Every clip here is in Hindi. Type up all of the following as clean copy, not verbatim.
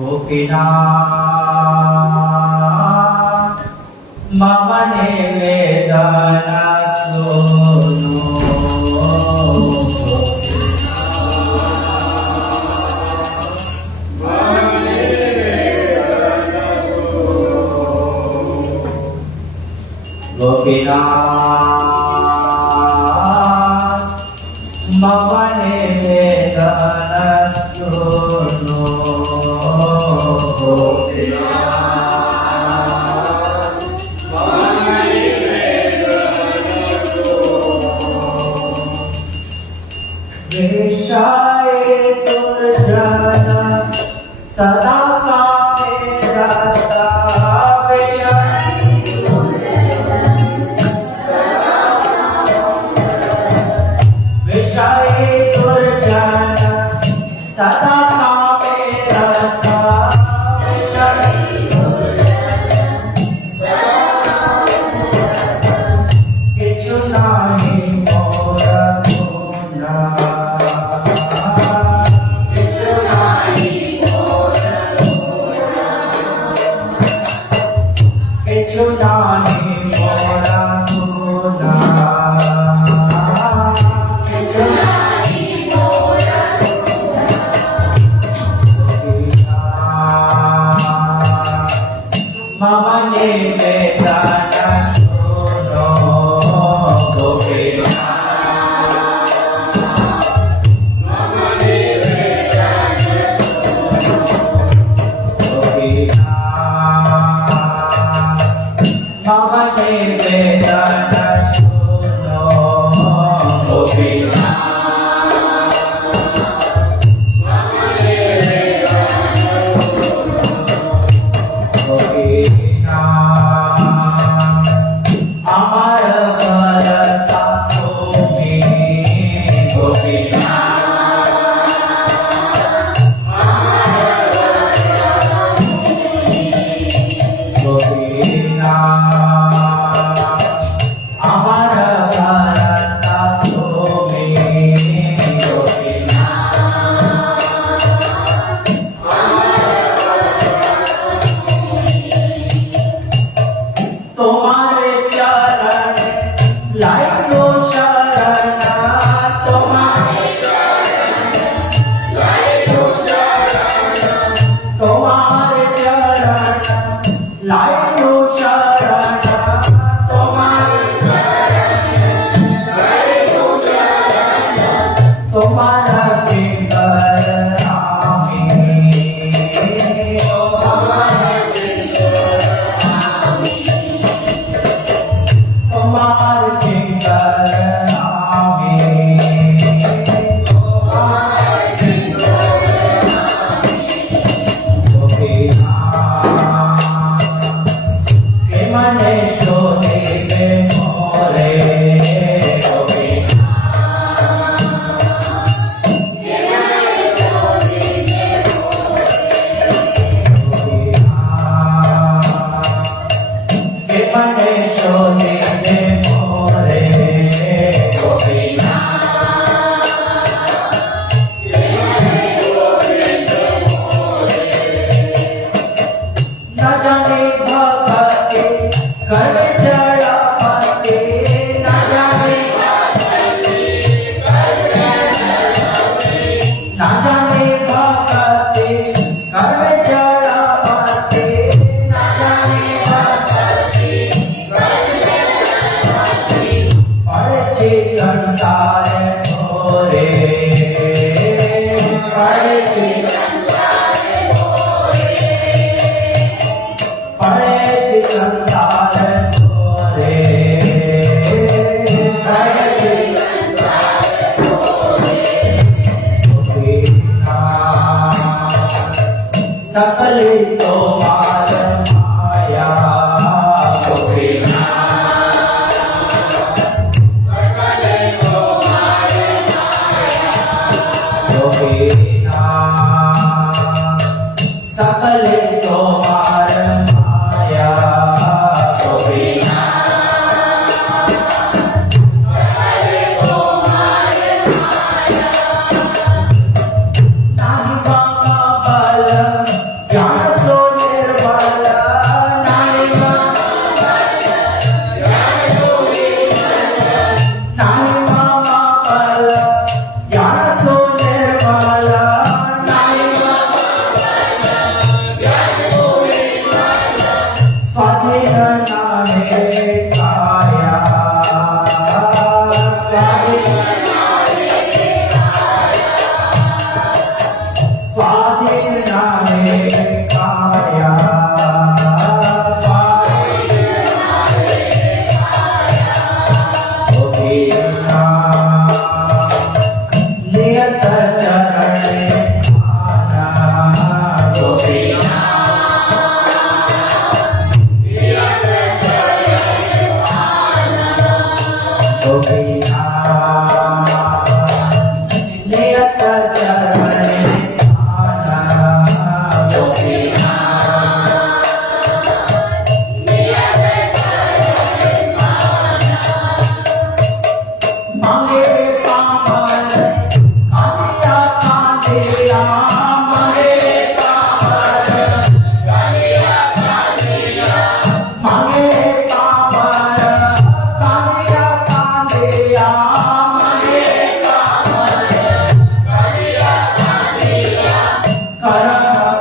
गोपीनाथ मम निवेदन सुनो गोपीनाथ मम निवेदन सुनो विषय दुर्जन सदा कामे रता विषय दुर्जन सदा कामे रता किछु नाही मोर गुण Chudani Mola Muna Chudani Mola Muna Mama Nivedana Suno Gopina Mama Nivedana Suno Gopina Mama Nivedana Suno Gopina Mama Nivedana Suno Gopina Amar Varasa Tumi Gopina Amar Varasa Tumi Gopina Amar Varasa Tumi Gopina तुम्हारे चरण लाइयो शरण तुम्हारे चरण लाइयो शरण तुम्हारे चरण लाइयो शरण तुम्हारे चरण लाइयो शरण तुम्हारा किंकर आमी तुम्हारा किंकर आमी तुम्हार किंकर आमी तुम्हार किंकर आमी गोपीना के मने शोधिबे मोरे गोपीना के मने शोधिबे मोरे गोपीना के मने शोधिबे मोरे गोपीना के मने शोधिबे मोरे न जाने भगति कर जड़पति न जाने भगति कर जड़पति न जाने भगति कर जड़पति न जाने भगति कर जड़पति पड़छे संसार मोरे पड़छे संसार मोरे पड़छे संसार मोरे पड़छे संसार मोरे गोपीना सकली तोमार माया गोपीना सकली तोमार माया गोपीना सकली तोमार माया गोपीना सकली तोमार माया नाही बाबा बल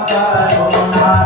करुणा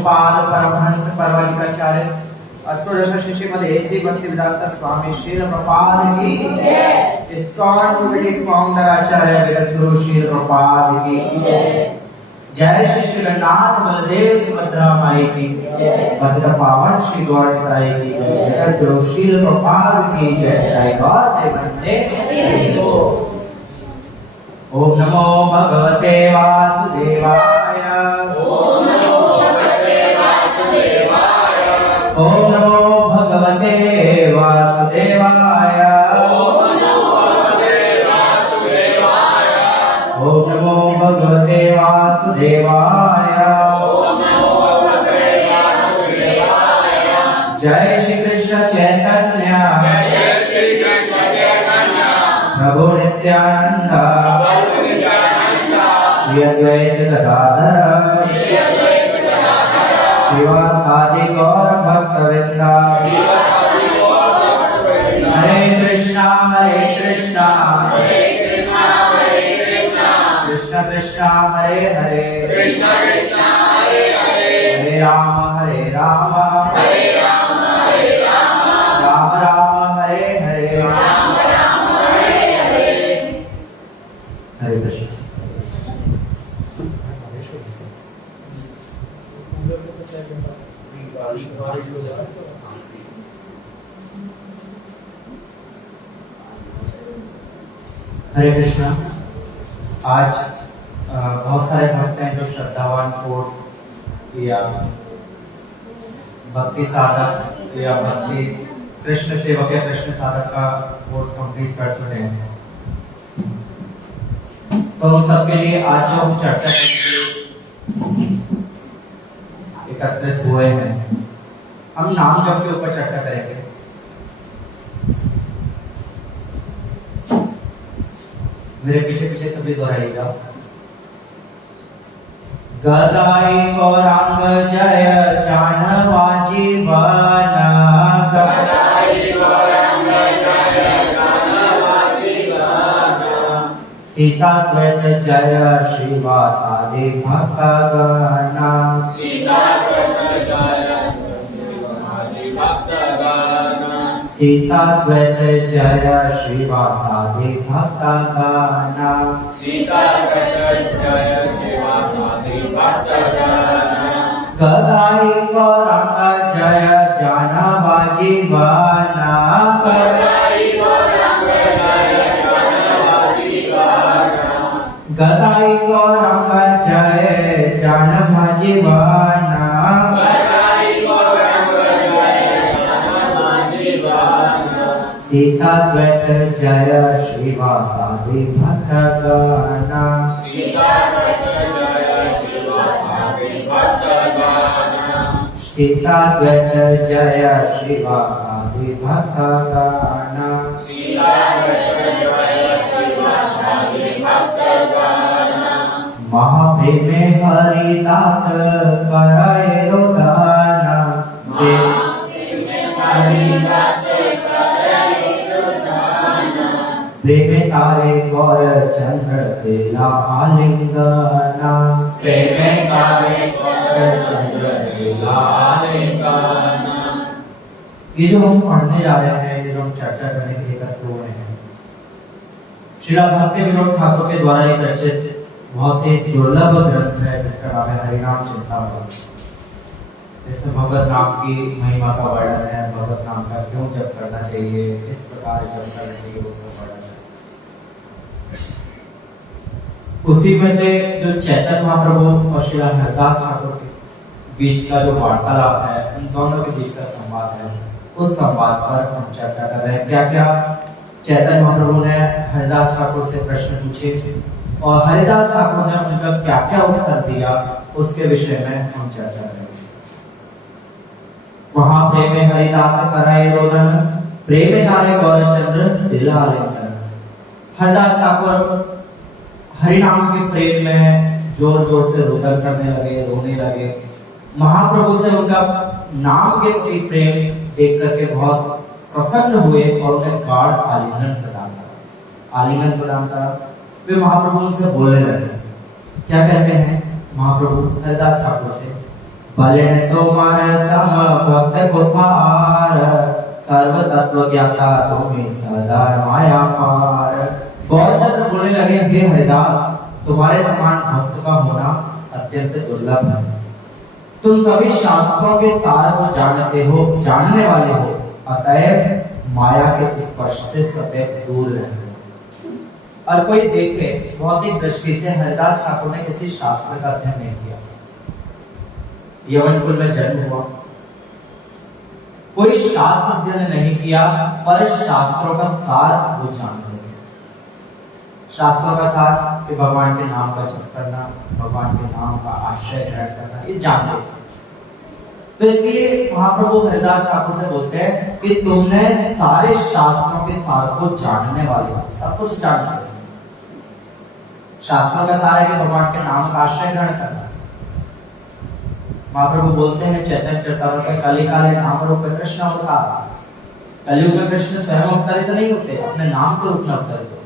विष्णुपाद परमहंस परमलिकाचार्य अष्टोदश शिष्यमध्ये श्री भक्तिवेदांत स्वामी श्रील प्रभुपाद की जय। इस्कॉन विवेक फाउंडर आचार्य जगत गुरु श्रील प्रभुपाद की जय। जय श्री जगन्नाथ बलदेव सुभद्रा माई की जय। भद्र पावन श्री द्वारकाई की जय। जगत गुरु श्रील प्रभुपाद की जय। जय गौर वंदे। ओम नमो भगवते वासुदेवाय। ओम नमो भगवते वासुदेवाय। ओम नमो भगवते वासुदेवाय। ओम नमो भगवते वासुदेवाय। ओम नमो भगवते वासुदेवाय। ओम नमो भगवते वासुदेवाय। जय श्री कृष्ण चैतन्य जय श्री कृष्ण चैतन्य प्रभु नित्यानंद प्रभु नित्यानंद श्री अद्वैत गदाधर श्री अद्वैत गदाधर श्रीवासादि गौर भक्तवृंद श्रीवासादि गौर भक्तवृंद हरे कृष्णा कृष्ण कृष्ण कृष्ण हरे हरे कृष्ण कृष्ण हरे हरे हरे राम राम राम राम हरे हरे हरे कृष्ण। हरे कृष्णा। आज बहुत सारे भक्त हैं जो श्रद्धावान कोर्स या भक्ति साधक या भक्ति कृष्ण सेवक या कृष्ण साधक का कोर्स कंप्लीट कर चुके हैं। तो उन सबके लिए आज जो हम चर्चा करके एकत्रित हुए हैं, हम नाम जप के ऊपर चर्चा करेंगे। मेरे पीछे पीछे सभी दोहराइएगा। गदाई गौरांग जय जानवा जीवन। गदाई गौरांग जय जानवा जीवन। सीता द्वैत जय श्रीवासादि भक्तगण। सीता द्वैत जय श्रीवासादि भक्तगण। सीता द्वैत जय श्रीवासादि भक्तगण। सीता द्वैत जय श्रीवासादि भक्तगण। गदाई गौरांग जय जानवा जीवन। गदाई गौरांग जय जानवा जीवन। गदाई गौरांग जय जानवा जीवन। गदाई गौरांग जय जानवा जीवन। सीता द्वैत जय श्रीवासादि भक्तगण। सीता द्वैत जय श्रीवासादि भक्तगण। सीता द्वैत जय श्रीवासादि भक्तगण। सीता द्वैत जय श्रीवासादि भक्तगण। महाप्रेमे हरिदास करय रोदन। हरिदास करय रोदन। प्रेमे तारे गौर चंद्र तेला आलिंगन। प्रेमे तारे गौर चंद्र तेला आलिंगन। ये जो हम पढ़ने जा रहे हैं, ये जो हम चर्चा करने के लिए एकत्र हुए हैं, श्रीला भक्ति विनोद ठाकुर के द्वारा एक रचित बहुत ही दुर्लभ ग्रंथ है जिसका नाम है हरिनाम चिंतामणि। इसमें भगवत नाम की महिमा का वर्णन है, भगवत नाम का क्यों जप करना चाहिए, किस प्रकार जप करना चाहिए, वो सब वर्णन है। उसी में से जो चैतन्य महाप्रभु और श्री हरदास ठाकुर के बीच का जो वार्तालाप है, उन दोनों के बीच का संवाद है, उस संवाद पर हम चर्चा कर रहे हैं। क्या क्या चैतन्य महाप्रभु ने हरिदास ठाकुर से प्रश्न पूछे और हरिदास ठाकुर ने उनका क्या क्या उत्तर दिया, उसके विषय में हम चर्चा करेंगे। महाप्रेमे हरिदास करय रोदन। प्रेमे तारे गौरचंद्र दिल आलिंगन। हरिदास ठाकुर हरिनाम के प्रेम में जोर जोर से रोदन करने लगे, रोने लगे। महाप्रभु से उनका नाम के प्रति प्रेम देख करके बहुत प्रसन्न हुए और उन्हें गाढ़ आलिंगन प्रदान करा। आलिंगन प्रदान करा। वे महाप्रभु से बोलने लगे। क्या कहते हैं महाप्रभु हरिदास ठाकुर से? भले तुम्हारे सम भक्त को पार, सर्व तत्व ज्ञाता तुम्हें सदा माया पार। गौरचंद्र बोलने लगे, हे हरिदास, तुम्हारे समान भक्त का होना अत्यंत दुर्लभ है। तुम सभी शास्त्रों के सार को जानते हो, जानने वाले हो, अतएव माया के स्पर्श से सदैव दूर रहते हो। और कोई देखे, भौतिक दृष्टि से हरिदास ठाकुर ने किसी शास्त्र का अध्ययन नहीं किया। यवन कुल में जन्म हुआ, कोई शास्त्र अध्ययन नहीं किया, पर शास्त्रों का सार वो जानते हैं। शास्त्रों का सार कि भगवान के नाम का जप करना, भगवान के नाम का आश्रय ग्रहण करना, ये जानते हैं। तो इसलिए महाप्रभु हरिदास ठाकुर से बोलते हैं कि तुमने सारे शास्त्रों के सार को जानने वाले हो, सब कुछ जानते हो। शास्त्रों का सार है कि भगवान के नाम का आश्रय ग्रहण करना। महाप्रभु बोलते हैं चैतन्य चरितामृत में, कली काले नाम रूप कृष्ण अवतार। कलयुग में कृष्ण स्वयं अवतरित नहीं होते, अपने नाम के रूप में अवतरित होते।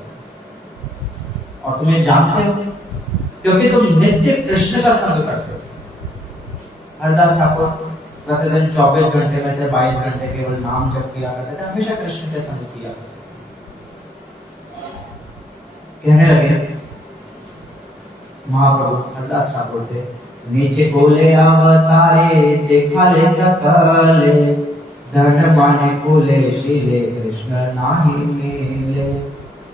और तुम्हें जानते हो क्योंकि तुम नित्य कृष्ण का संग करते हो। हरिदास ठाकुर प्रतिदिन 24 घंटे में से 22 घंटे केवल नाम जप किया करते थे, हमेशा कृष्ण के संग किया करते। कहने लगे महाप्रभु हरिदास ठाकुर थे, नीचे बोले अवतारे देखा ले सकले, धन माने बोले शीले कृष्ण नाही मिले।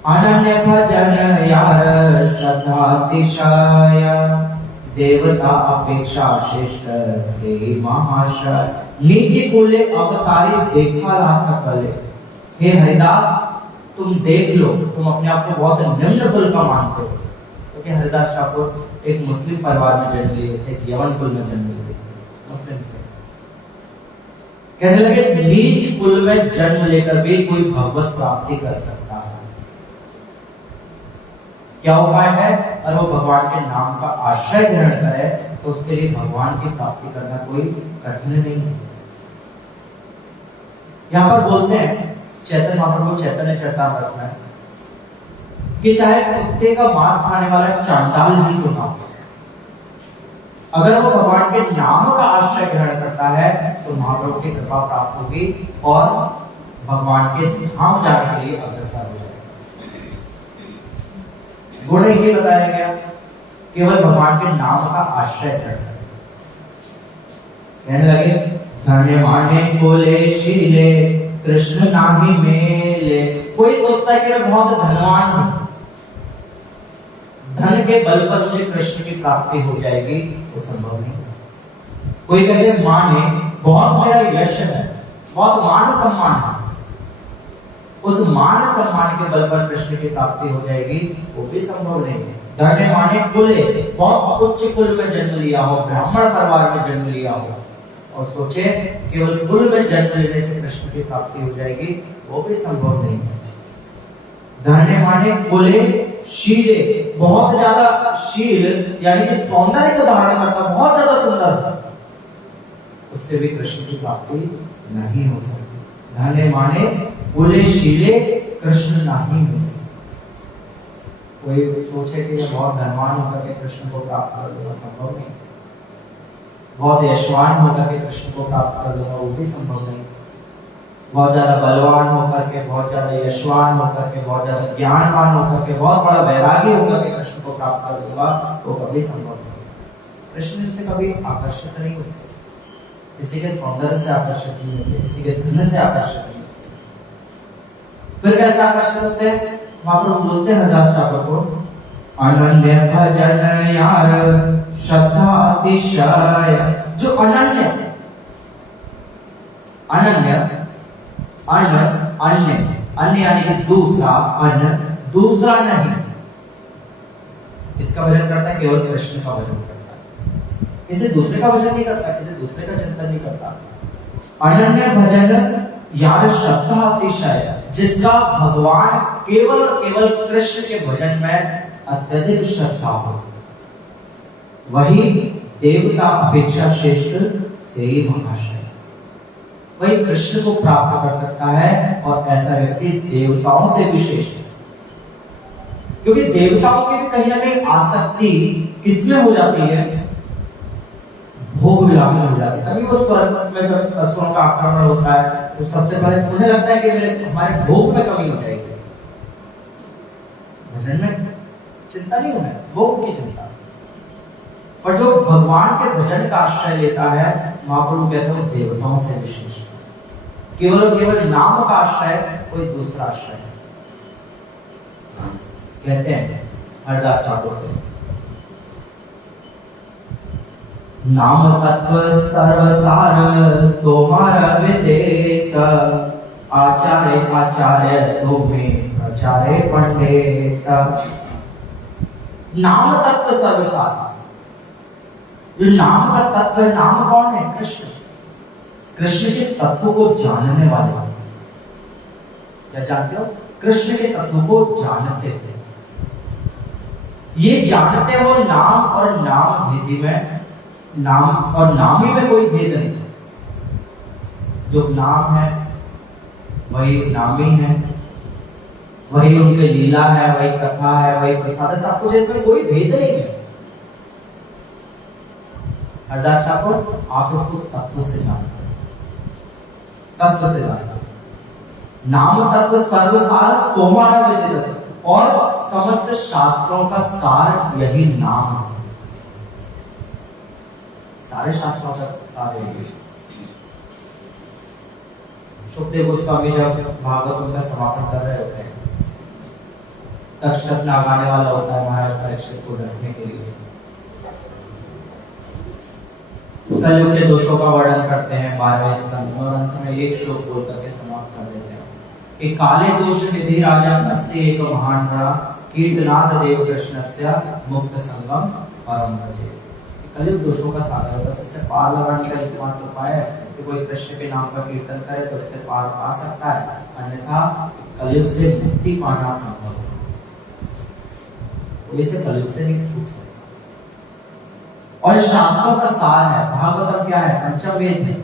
अनन्य भजन यार श्रद्धा अतिशय, देवता अपेक्षा श्रेष्ठ से महाशय। नीचे बोले अवतारे देखा ला सकले। हे हरिदास, तुम देख लो, तुम अपने आप को बहुत निम्न कुल का मानते हो, क्योंकि हरिदास ठाकुर एक मुस्लिम परिवार में जन्म लिए, एक यवन कुल में जन्म लिए, मुस्लिम थे। कहने लगे नीच कुल में जन्म लेकर भी कोई भगवत प्राप्ति कर सकता है। क्या उपाय है? और वो भगवान के नाम का आश्रय ग्रहण करे तो उसके लिए भगवान की प्राप्ति करना कोई कठिन नहीं है। यहां पर बोलते हैं चैतन्य महाप्रभु चैतन्य चरितामृत में कि चाहे कुत्ते का मांस खाने वाला चांडाल ही क्यों ना हो, अगर वो भगवान के नाम का आश्रय ग्रहण करता है तो महाप्रभु की कृपा प्राप्त होगी और भगवान के धाम जाने के लिए अग्रसर हो जाएगा। गुण ये बताया गया, केवल भगवान के नाम का आश्रय ग्रहण करें। कहने लगे धन्य माने बोले शीले कृष्ण नाही मेले। कोई सोचता है कि मैं बहुत धनवान हूं, धन के बल पर मुझे कृष्ण की प्राप्ति हो जाएगी, वो संभव नहीं। कोई कहते माने बहुत मेरा यश है, बहुत मान सम्मान है, उस मान सम्मान के बल पर कृष्ण की प्राप्ति हो जाएगी, वो भी संभव नहीं है। धन्य माने कुले, बहुत उच्च कुल में जन्म लिया हो, ब्राह्मण परिवार में जन्म लिया हो और सोचे केवल कुल में जन्म लेने से कृष्ण की प्राप्ति हो जाएगी, वो भी संभव नहीं है। धन्य माने कुले शीले, बहुत ज्यादा शील यानी कि सौंदर्य को धारण करता, बहुत ज्यादा सुंदर, उससे भी कृष्ण की प्राप्ति नहीं हो सकती। धन्य माने कुले शीले कृष्ण नहीं मिले। कोई सोचे कि मैं बहुत धनवान होकर के कृष्ण को प्राप्त कर लूंगा, संभव नहीं। बहुत यशवान होकर के कृष्ण को प्राप्त कर लूंगा, वो भी संभव नहीं। बहुत ज्यादा बलवान होकर के, बहुत ज्यादा यशवान होकर के, बहुत ज्यादा ज्ञानवान होकर के, बहुत बड़ा वैरागी होकर के कृष्ण को प्राप्त कर लूंगा, वो कभी संभव नहीं। कृष्ण से कभी आकर्षित नहीं होते, किसी के सौंदर्य से आकर्षित नहीं होते, किसी के धन से आकर्षित नहीं होते। फिर कैसे आकर्षित होते हैं? महाप्रभु बोलते हैं हरिदास ठाकुर को, अनन्य भजन यार श्रद्धा अतिशय। जो अनन्य, अनन्य अन्न अन्य, अन्य यानी कि दूसरा, अन्न दूसरा नहीं, इसका भजन करता है, केवल कृष्ण का भजन करता है, किसी दूसरे का भजन नहीं करता, किसी दूसरे का चिंतन नहीं करता। अनन्य भजन यार श्रद्धा अतिशय, जिसका भगवान केवल और केवल कृष्ण के भजन में अत्यधिक श्रद्धा हो, वही देवता अपेक्षा श्रेष्ठ से ही महाशय, वही कृष्ण को प्राप्त कर सकता है। और ऐसा व्यक्ति देवताओं से भी श्रेष्ठ है, क्योंकि देवताओं की भी कहीं ना कहीं आसक्ति किसमें हो जाती है? भोग विलास में हो जाती है। तभी वो स्वर्ग में जब असुरों का आक्रमण होता है तो सबसे पहले उन्हें लगता है कि हमारे भोग में कमी हो जाएगी। भजन में चिंता नहीं होना, भोग की चिंता। और जो भगवान के भजन का आश्रय लेता है, महाप्रभु कहते हैं देवताओं से विशेष, केवल और केवल नाम का आश्रय, कोई दूसरा आश्रय है। कहते हैं हरदास ठाकुर से, नाम तत्व सर्वसार तुम्हारा विदेत, आचार्य आचार्य तुम्हें प्रचारे पंडित। नाम तत्व सर्वसार, जो नाम का तत्व, नाम कौन है? कृष्ण। कृष्ण के तत्व को जानने वाले, क्या जानते हो? कृष्ण के तत्व को जानते थे। ये जानते हो नाम और नाम भेदी में, नाम और नामी में कोई भेद नहीं। जो नाम है वही नामी है, वही उनकी लीला है, वही कथा है, वही प्रसाद है, सब कुछ, इसमें कोई भेद नहीं है। हरदास ठाकुर, आप इसको तत्व से जानते हैं, तत्व से जानते हैं। नाम तत्व सर्वसार तुम्हारा विदित, और समस्त शास्त्रों का सार यही नाम है। सारे शास्त्रों का सार यही। सुखदेव गोस्वामी जब भागवत का समापन कर रहे होते हैं, तक्षक लगाने वाला होता है महाराज परीक्षित को डसने के लिए। कलयुग के दोषों का वर्णन करते हैं 12वें स्कंद में, और अंत में एक श्लोक बोल करके समाप्त कर देते हैं कि काले दोष निधि राजा नस्ते एक महान रहा, कीर्तनाथ देव कृष्णस्य मुक्त संगम परम भजे। कलयुग दोषों का सागर होता है, इससे पार लगाने का एकमात्र उपाय है कि कोई कृष्ण के नाम का कीर्तन करे तो इससे पार पा सकता है, अन्यथा कलयुग से मुक्ति पाना संभव है। इसे कलयुग से नहीं छूट सकता। और शास्त्रों का सार है, भागवतम क्या है? पंचम वेद है।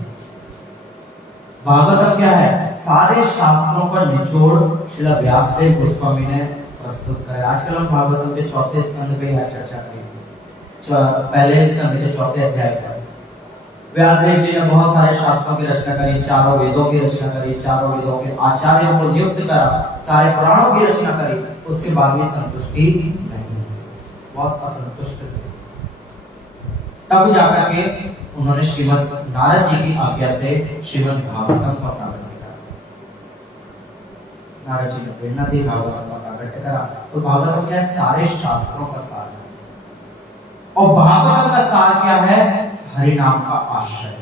भागवतम क्या है? सारे शास्त्रों का निचोड़ श्रील व्यासदेव गोस्वामी ने प्रस्तुत करा। आजकल हम भागवतम के चौथे स्कंद पे यह चर्चा की थी, पहले स्कंद के चौथे अध्याय पर। व्यासदेव जी ने बहुत सारे शास्त्रों की रचना करी, चारों वेदों की रचना करी, चारों वेदों के आचार्यों को नियुक्त करा, सारे पुराणों की रचना करी। उसके बाद भी संतुष्टि नहीं, बहुत असंतुष्ट थे। तब जाकर के उन्होंने श्रीमद् नारद जी की आज्ञा से श्रीमद् भागवतम का प्रारंभ किया। नारद जी ने प्रेरणा दी, भागवतम का प्रारंभ करा। तो भागवतम क्या है? सारे शास्त्रों का सार है। और भागवतम का सार क्या है? हरि नाम का आश्रय।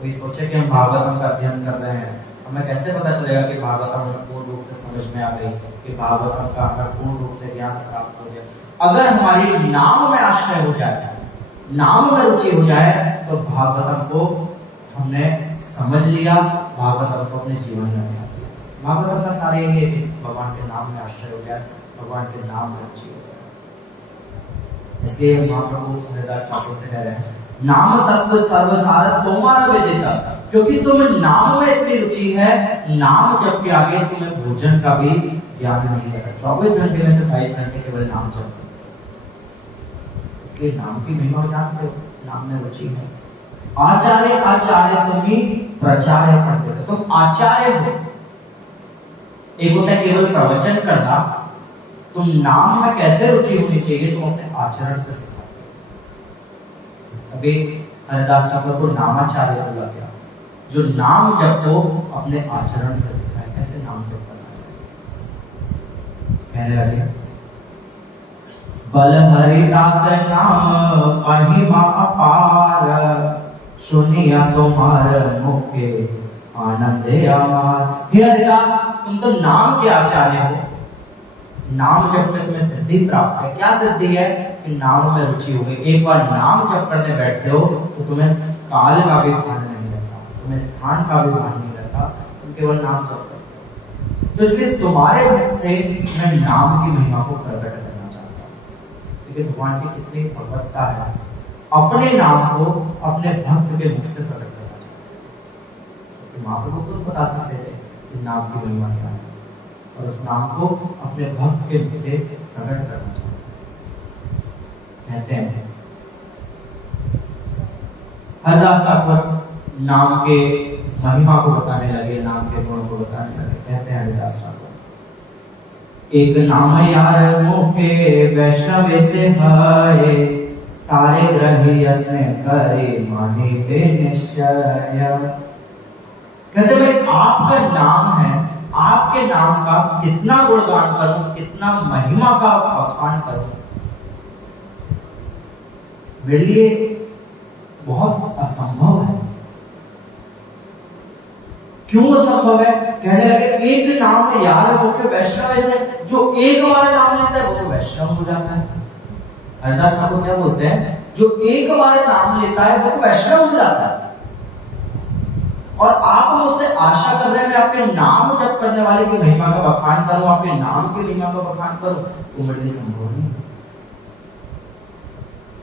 कोई सोचे कि हम भागवतम का अध्ययन कर रहे हैं, हमें कैसे पता चलेगा कि भागवतम हमें पूर्ण रूप से समझ में आ गई, कि भागवतम का हमें पूर्ण रूप से ज्ञान प्राप्त हो गया? अगर हमारी नाम में आश्रय हो जाए, नाम में रुचि हो जाए, तो भागवतम को हमने समझ लिया, भागवतम को अपने जीवन में अपना लिया। भागवतम का सारे ये भगवान के नाम में आश्रय हो जाए, भगवान के नाम में रुचि हो जाए। इसलिए महाप्रभु हरिदास ठाकुर से कह रहे हैं, नाम तत्व सर्वसार तुम्हारा वेदिता, क्योंकि तुम नाम में इतनी रुचि है, नाम जब के आगे तुम्हें भोजन का भी ज्ञान नहीं रहता। 24 घंटे में से 22 घंटे केवल नाम जप। इसलिए नाम की महिमा जानते हो, नाम में रुचि है। आचार्य आचार्य तुम्हें प्रचार करते थे, तुम आचार्य हो। एक होता है केवल प्रवचन करना, तुम नाम में कैसे रुचि होनी चाहिए तुम अपने आचरण से सिखाते। अभी हरिदास ठाकुर को नामाचार्य बोला गया, जो नाम जप को अपने आचरण से सिखाए, कैसे नाम जप करना चाहिए। कहने लगे, बल हरिदास नाम महिमा अपार, सुनिया तुम्हार मुखे आनंद अमार। हे हरिदास, तुम तो नाम के आचार्य हो, नाम जप में तुम्हें सिद्धि प्राप्त है। क्या सिद्धि है? कि नाम में रुचि हो गई। एक बार नाम जप करने बैठते हो तो तुम्हें काल का भी भान नहीं रहता, तुम्हें स्थान का भी भान नहीं रहता, तुम केवल नाम जप करते हो। तो इसलिए तुम्हारे मुख से मैं नाम की महिमा को प्रकट करना चाहता हूँ। देखिए भगवान की कितनी भगवत्ता है, अपने नाम को अपने भक्त के मुख से प्रकट करना चाहते हैं। महाप्रभु खुद बता सकते थे कि नाम की महिमा क्या है, और उस नाम को अपने भक्त के मुख से प्रकट करना चाहते हैं। कहते हैं, हरदास ठाकुर नाम के महिमा को बताने लगे, नाम के गुणों को बताने लगे। कहते हैं हरदास ठाकुर, एक नाम यार मुखे वैष्णव से है, तारे ग्रही यत्न करे माने पे निश्चय। कहते भाई आपका नाम है, आपके नाम का कितना गुणगान करूं, कितना महिमा का बखान करूं, मेरे लिए बहुत असंभव है। क्यों असंभव है? कहने लगे एक नाम में यार मुख्य वैष्णव है, जो एक बार नाम लेता है वो तो वैष्णव हो जाता है। हरदास ठाकुर क्या बोलते हैं? जो एक बार नाम लेता है वो तो वैष्णव हो जाता है। और आप मुझसे आशा कर रहे हैं मैं आपके नाम जप करने वाले की महिमा का बखान करूं, आपके नाम की महिमा का बखान करूं, तो मेरे लिए संभव नहीं।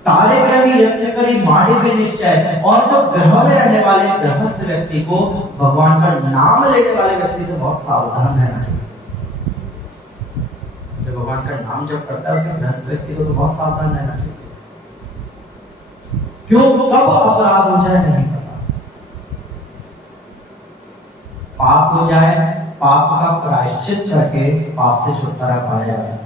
तारे ग्रही यत्न करी माने पे निश्चय। और जो ग्रह में रहने वाले गृहस्थ व्यक्ति को भगवान का नाम लेने वाले व्यक्ति से बहुत सावधान रहना चाहिए। जो भगवान का नाम जप करता है उसे गृहस्थ व्यक्ति को तो बहुत सावधान रहना चाहिए। क्यों? कब अपराध हो जाए नहीं पता। पाप हो जाए, पाप का प्रायश्चित करके पाप से छुटकारा पाया जा सकता है।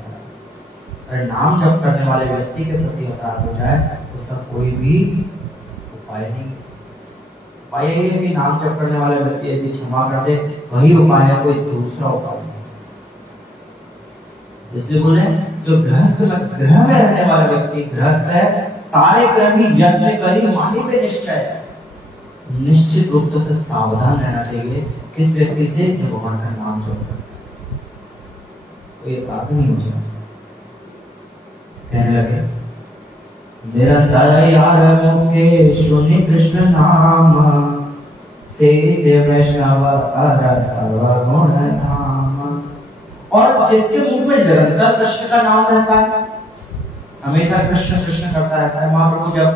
अगर नाम जप करने वाले व्यक्ति के प्रति अपराध हो जाए उसका कोई भी उपाय नहीं। उपाय यही है कि नाम जप करने वाले व्यक्ति यदि क्षमा कर दे वही उपाय है, कोई दूसरा उपाय नहीं। इसलिए बोले जो गृहस्थ में गृह में रहने वाला व्यक्ति गृहस्थ है, तारे ग्रही यत्न करी माने पे निश्चय। निश्चित रूप से सावधान रहना चाहिए किस व्यक्ति से? जो भगवान का नाम जप करता है, कोई अपराध नहीं हो जाए। कहने लगे निरंतर यार मुखे सुनि कृष्ण नाम, से वैष्णव अर सर्व गुण धाम। और जिसके मुख में निरंतर कृष्ण का नाम रहता है, हमेशा कृष्ण कृष्ण करता रहता है। महाप्रभु जब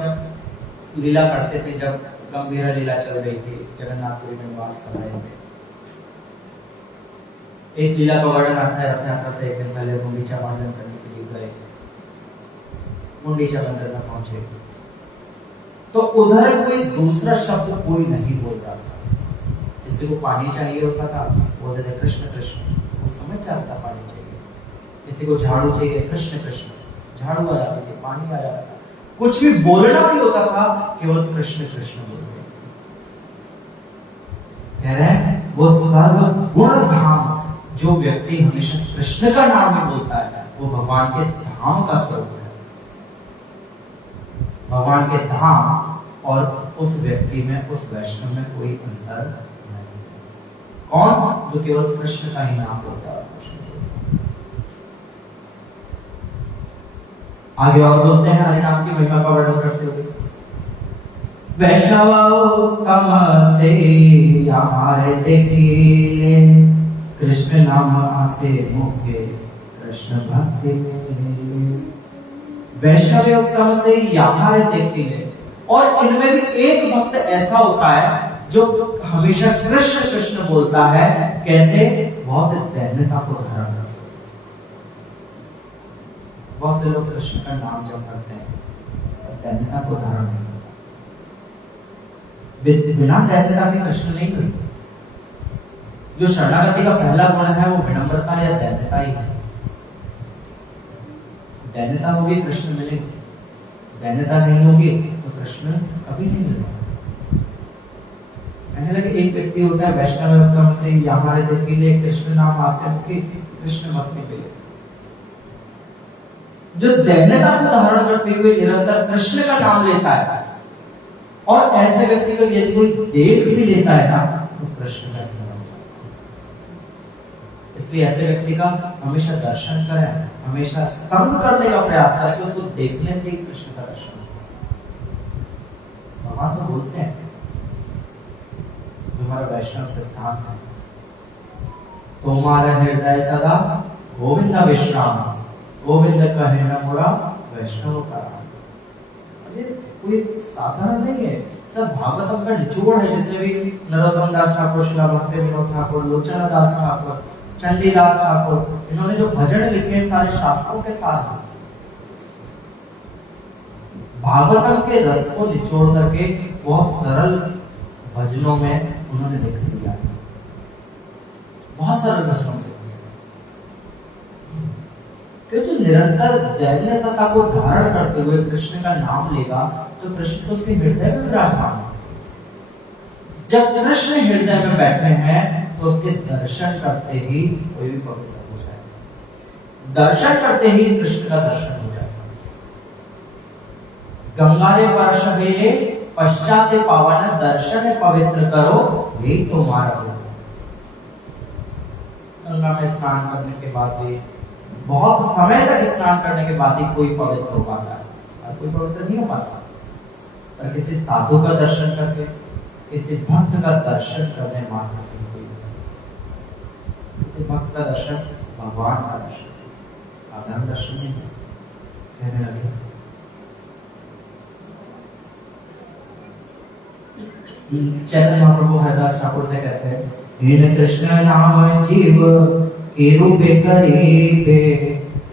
लीला करते थे, जब गंभीर लीला चल रही थी, जगन्नाथपुरी में वास कर रहे थे, एक लीला का वर्णन आता है। रथ यात्रा से एक दिन पहले गुंडीचा मार्जन करने के लिए गए, गुंडीचा मंदिर में पहुंचे तो उधर कोई दूसरा शब्द कोई नहीं बोल रहा था। किसी को पानी चाहिए होता था, बोलते थे कृष्ण कृष्ण, वो समझ जाता था पानी चाहिए। किसी को झाड़ू चाहिए, कृष्ण कृष्ण, झाड़ू आ जाती थी, पानी आ जाता था। कुछ भी बोलना भी होता था, केवल कृष्ण कृष्ण बोलते। कह रहे हैं वो सर्व गुण धाम, जो व्यक्ति हमेशा कृष्ण का नाम ही बोलता है वो भगवान के धाम का स्वरूप है। भगवान के धाम और उस व्यक्ति में, उस वैष्णव में कोई अंतर नहीं। कौन? जो केवल कृष्ण का ही नाम बोलता है। आगे और बोलते हैं हरि नाम की महिमा का वर्णन करते हुए, वैष्णव तम से हमारे देखिए, कृष्ण नाम आसे मुखे कृष्ण भक्ति में। वैष्णव उत्तम से हमारे देखिए, और इनमें भी एक भक्त ऐसा होता है जो हमेशा कृष्ण कृष्ण बोलता है। कैसे? बहुत दैन्यता को धारण करते। बहुत से लोग कृष्ण का नाम जप करते हैं और दैन्यता को धारण नहीं करते। बिना दैन्यता के कृष्ण नहीं मिलते। जो शरणागति का पहला गुण है वो विनम्रता या दैन्यता ही है। दैन्यता होगी कृष्ण मिलेंगे, दैन्यता नहीं होगी तो कृष्ण कभी नहीं मिलेगा। कहने लगे एक व्यक्ति होता है वैष्णव से हमारे देखिए, कृष्ण नाम आसे मुखे कृष्ण भक्ति के लिए, जो दैन्यता को धारण करते हुए निरंतर कृष्ण का नाम लेता है। और ऐसे व्यक्ति को यदि कोई देख भी लेता है ना तो कृष्ण का स्मरण। इसलिए ऐसे व्यक्ति का हमेशा दर्शन करें, हमेशा संग करने का प्रयास करें कि उसको देखने से ही कृष्ण का दर्शन हो। भगवान तो बोलते हैं, जो हमारा वैष्णव सिद्धांत है, तुम्हारा हृदय सदा गोविंद विश्राम, गोविंद कहे न मोरा वैष्णव का। कोई साधारण नहीं है, सब भागवतम का निचोड़ है। जितने भी नरोत्तम दास ठाकुर, श्रीला भक्ति विनोद ठाकुर, लोचन दास ठाकुर, चंडीदास ठाकुर, इन्होंने जो भजन लिखे सारे शास्त्रों के साथ भागवतम के रस को निचोड़ करके बहुत सरल भजनों में उन्होंने लिख दिया, बहुत सरल भजनों में लिख दिया कि जो निरंतर दैन्यता को धारण करते हुए कृष्ण का नाम लेगा तो कृष्ण तो उसके हृदय में विराजमान है। जब कृष्ण हृदय में बैठे हैं तो उसके दर्शन करते ही कोई भी पवित्र हो जाए, दर्शन करते ही कृष्ण का दर्शन हो जाएगा। गंगारे परशवे पश्चात पावन दर्शन पवित्र करो, यही तो मार्ग है। गंगा में स्नान करने के बाद भी, बहुत समय तक स्नान करने के बाद ही कोई पवित्र हो पाता है, और कोई पवित्र नहीं हो पाता। पर किसी साधु का दर्शन करके, किसी भक्त का दर्शन करने मात्र से कोई, किसी भक्त का दर्शन भगवान का दर्शन, साधारण दर्शन नहीं है। कहने लगे चैतन्य महाप्रभु हरिदास ठाकुर से कहते हैं, हे कृष्ण नाम जीव के रूपे करीबे,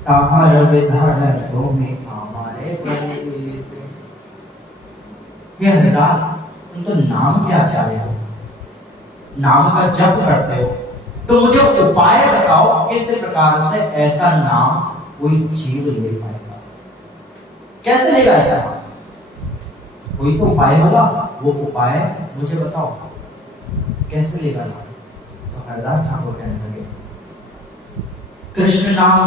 ताहार विधान तो में हमारे करीबे। हे हरिदास, तुम तो नाम के आचार्य हो, नाम का जप करते हो, तो मुझे उपाय बताओ किस प्रकार से ऐसा नाम कोई जीव ले पाएगा, कैसे लेगा ऐसा नाम? कोई तो उपाय होगा, वो उपाय मुझे बताओ, कैसे लेगा नाम? तो हरिदास ठाकुर कहने लगे, कृष्ण नाम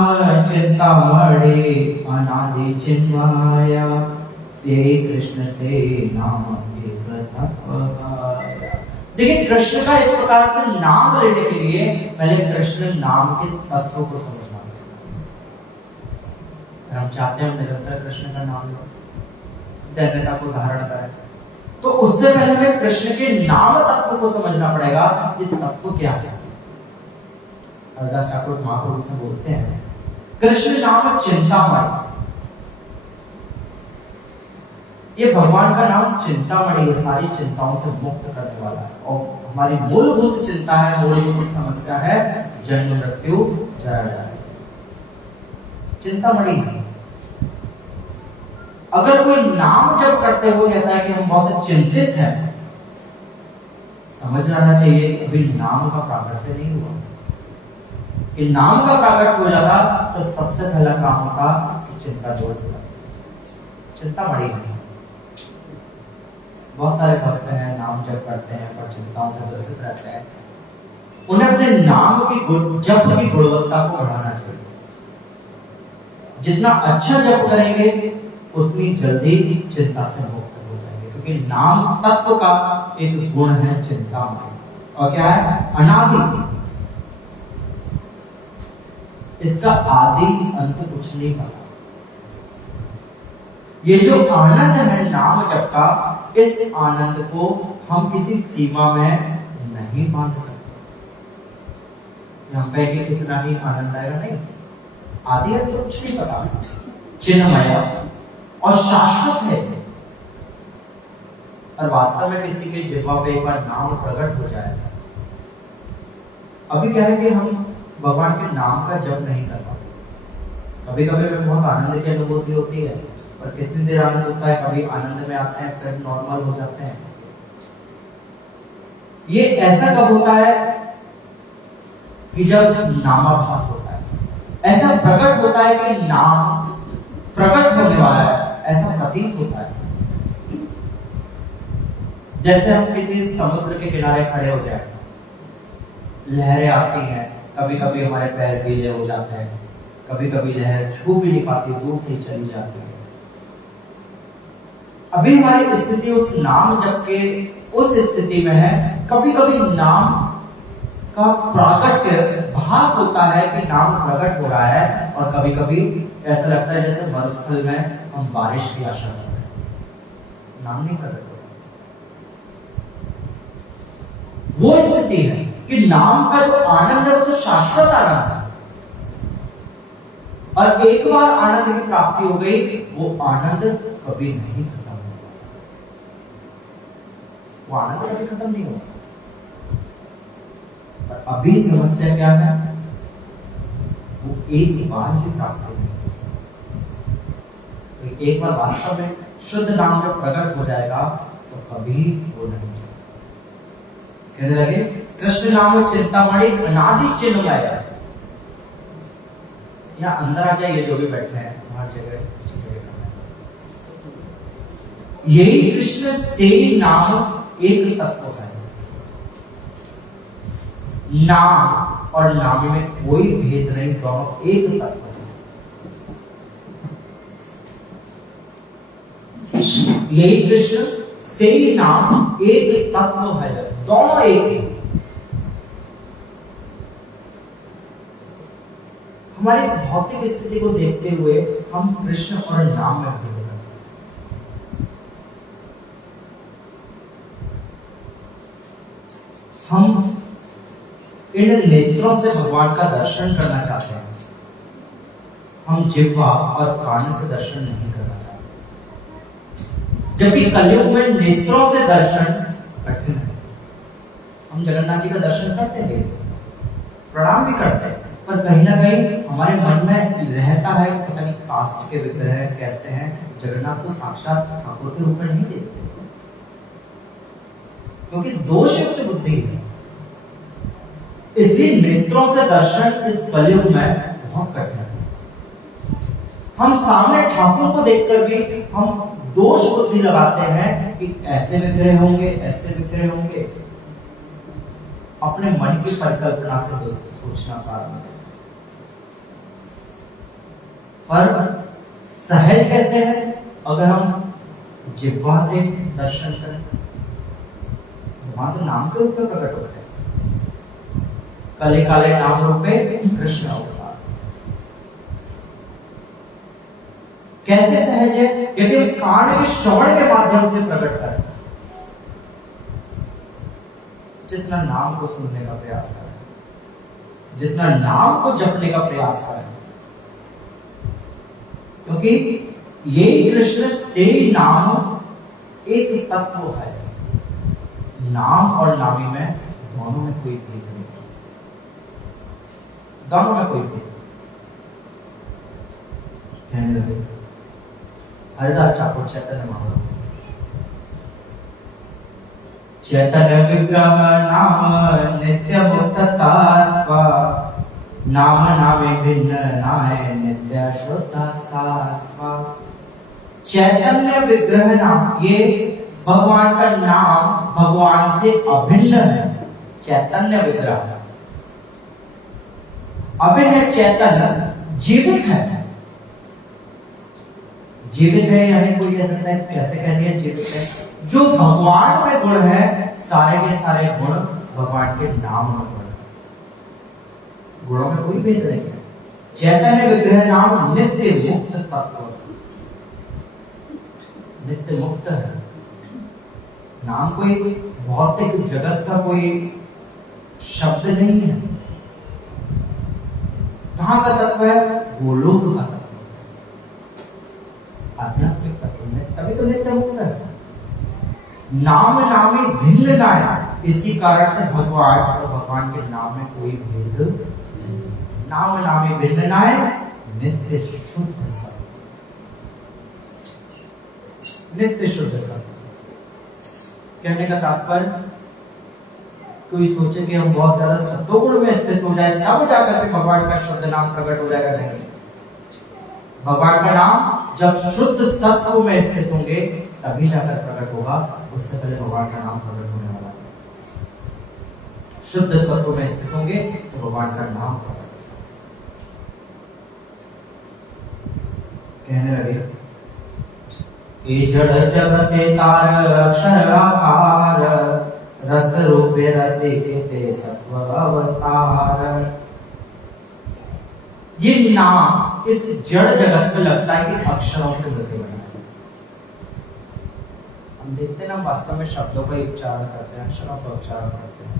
चिंतामणि अनादि चिन्मया, से कृष्ण से नाम एक तत्व। देखिए, कृष्ण का इस प्रकार से नाम लेने के लिए पहले कृष्ण नाम के तत्व को समझना पड़ेगा। हम चाहते हैं निरंतर कृष्ण का नाम लो, दैन्यता को धारण करें, तो उससे पहले हमें कृष्ण के नाम तत्व को समझना पड़ेगा। ये तत्व क्या है? हरिदास ठाकुर महाप्रभु से बोलते हैं, कृष्ण नाम चिंतामणि, ये भगवान का नाम चिंतामणि, सारी चिंताओं से मुक्त करने वाला है। और हमारी मूलभूत चिंता है, मूलभूत समस्या है जन्म मृत्यु जरा जरा, चिंतामणि। अगर कोई नाम जप करते हुए कहता है कि हम बहुत चिंतित हैं, समझ आना चाहिए अभी नाम का प्राकट्य नहीं हुआ। कि नाम का प्राकट्य हो जाता तो सबसे पहला काम होता कि चिंता जोड़ देता, चिंतामणि। बहुत सारे भक्त हैं, नाम जप करते हैं पर चिंताओं से ग्रसित रहते हैं। उन्हें अपने नाम की जप की गुणवत्ता को बढ़ाना चाहिए। जितना अच्छा जप करेंगे उतनी जल्दी चिंता से मुक्त हो जाएंगे, क्योंकि नाम तत्व का एक गुण है चिंता में। और क्या है? अनादि। इसका आदि अंत कुछ नहीं पता। ये जो आनंद है नाम जप का, इस आनंद को हम किसी सीमा में नहीं बांध सकते। हम कहेंगे कितना ही आनंद आएगा, नहीं, आदि अंत तो कुछ नहीं पता, चिन्मय और शाश्वत है। और वास्तव में किसी के जिह्वा पे एक बार नाम प्रकट हो जाए, अभी क्या है कि हम भगवान के नाम का जप नहीं कर पाते। कभी कभी हमें बहुत आनंद की अनुभूति होती है, पर कितनी देर आनंद होता है, कभी आनंद में आते हैं फिर नॉर्मल हो जाते हैं। ये ऐसा कब होता है कि जब नामाभास होता है, ऐसा प्रकट होता है कि नाम प्रकट होने वाला है, ऐसा प्रतीत होता है। जैसे हम किसी समुद्र के किनारे खड़े हो जाए, लहरें आती हैं, कभी कभी हमारे पैर गीले हो जाते हैं, कभी कभी लहर छू भी नहीं पाती, दूर से ही चली जाती है। अभी हमारी स्थिति उस नाम जप के उस स्थिति में है। कभी कभी नाम का प्राकट्य भास होता है कि नाम प्रकट हो रहा है, और कभी कभी ऐसा लगता है जैसे मरुस्थल में हम बारिश की आशा कर रहे हैं, नाम नहीं प्रकट हो रहा। वो स्थिति है कि नाम का जो आनंद है वो तो शाश्वत आनंद है, और एक बार आनंद की प्राप्ति हो गई, वो आनंद कभी नहीं खत्म होगा। वो आनंद कभी खत्म नहीं होगा। पर अभी समस्या क्या है? वो एक बार ही प्राप्त होगी। तो एक बार वास्तव में शुद्ध नाम जब प्रकट हो जाएगा तो कभी वो नहीं जाए। कहने लगे कृष्ण नाम चिंतामणि अनादि चिन्हमय है। यहाँ अंदर आ जाइए जो भी बैठे हैं, हर जगह यही कृष्ण से नाम एक तत्व है। नाम और नाम में कोई भेद नहीं, दोनों एक तत्व है। यही कृष्ण से नाम एक तत्व है, दोनों एक है। हमारी भौतिक स्थिति को देखते हुए हम कृष्ण और नाम में भेद करते हैं। हम इन नेत्रों से भगवान का दर्शन करना चाहते हैं, हम जिह्वा और कान से दर्शन नहीं करना चाहते। जबकि कलयुग में नेत्रों से दर्शन कठिन है। हम जगन्नाथ जी का दर्शन करते हैं, प्रणाम भी करते हैं, पर कहीं ना कहीं हमारे मन में रहता है पता नहीं कास्ट के विग्रह कैसे हैं, जगन्नाथ को साक्षात ठाकुर के रूप में नहीं देखते, क्योंकि दोषयुक्त बुद्धि है। इसलिए नेत्रों से दर्शन इस कलयुग में बहुत कठिन है। हम सामने ठाकुर को देखकर भी हम दोष बुद्धि लगाते हैं कि ऐसे विग्रह होंगे, ऐसे विग्रह होंगे। अपने मन की परिकल्पना से सोचना प्रारंभ करें। पर सहज कैसे है? अगर हम जिह्वा से दर्शन करें, वहां तो नाम के रूप में प्रकट होते हैं। काले काले नाम रूपे कृष्ण अवतार। कैसे सहज है? यदि हम कान के श्रवण के माध्यम से प्रकट करें, जितना नाम को सुनने का प्रयास करें, जितना नाम को जपने का प्रयास करें, क्योंकि ये कृष्ण से नाम एक तत्व है। नाम और नामी में दोनों में कोई भेद नहीं, दोनों में कोई भेद। कहने लगे हरिदास ठाकुर चैतन्य महाप्रभु, चैतन्य विग्रह नाम नित्य मुक्ततात्वा, नाम नामे भिन्न नाय नित्य शुद्ध सात्वा। चैतन्य विग्रह नाम, ये भगवान का नाम भगवान से अभिन्न है। चैतन्य विग्रह अभिन्न, चैतन्य जीवित है। जीवित है यानी कोई कह सकता है, कैसे कह दिया जीवित है? जो भगवान में गुण है, सारे के सारे गुण भगवान के नाम में गुण है। गुणों में कोई भेद नहीं है। चैतन्य विग्रह नाम नित्य मुक्त तत्व, नित्य मुक्त है। नाम कोई भौतिक जगत का कोई शब्द नहीं है। कहां का तत्व है? गोलोक का तत्व, आध्यात्मिक तत्व में, तभी तो नित्य मुक्त है। नाम नामी भिन्न नाय, इसी कारण से भगवान और भगवान के नाम में कोई भेद नहीं। नाम नामी भिन्न नाय नित्य शुद्ध सत्य, नित्य शुद्ध सत्य। कहने का तात्पर्य, कोई सोचे कि हम बहुत ज्यादा सत्वगुण में स्थित हो जाए तब जाकर के भगवान का शुद्ध नाम प्रकट हो जाएगा, नहीं। भगवान का नाम जब शुद्ध सत्व में स्थित होंगे तभी जाकर प्रकट होगा, उससे पहले भगवान का नाम प्रकट होने वाला है। शुद्ध सत्व में स्थित होंगे तो भगवान का नाम प्रकट होगा। कहने लगे ये जड़ जगते तार अक्षर आकार, रस रूपे रसिके सत्व अवतार। ये नाम इस जड़ जगत में लगता है कि अक्षरों से मिलके बना है। हम देखते हैं ना, वास्तव में शब्दों का उच्चारण करते हैं, अक्षरों का उच्चारण करते हैं।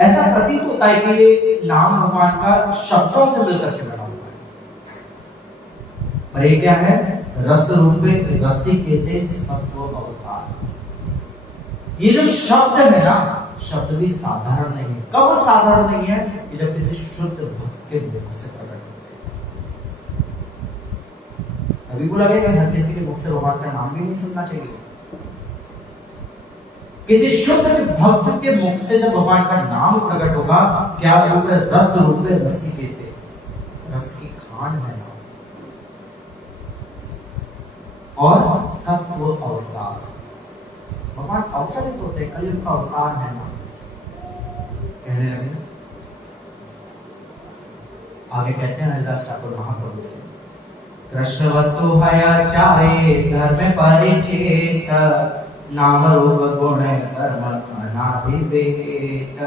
ऐसा प्रतीत होता है कि ये नाम भगवान का शब्दों से मिलकर के बना हुआ है। पर ये क्या है? रस रूपे रसिके सत्व अवतार। ये जो शब्द है ना, शब्द भी साधारण नहीं है। कब साधारण नहीं है? कि जब किसी शुद्ध भक्त के मुख से प्रकट होते हैं। कभी को लगेगा हर किसी के मुख से भगवान का नाम भी नहीं सुनना चाहिए। किसी शुद्ध भक्त के मुख से जब भगवान का नाम प्रकट होगा, क्या रूप है? रस रूप है, रसी कहते, रस की खान है नाम, और सत्व अवतार। भगवान अवतरित होते, कलयुग का अवतार है नाम। कहने लगे, आगे कहते हैं हरिदास ठाकुर महाप्रभु से, कृष्ण वस्तु है चारे धर्म परिचेत, नाम रूप गुण कर्म अनादि वेद।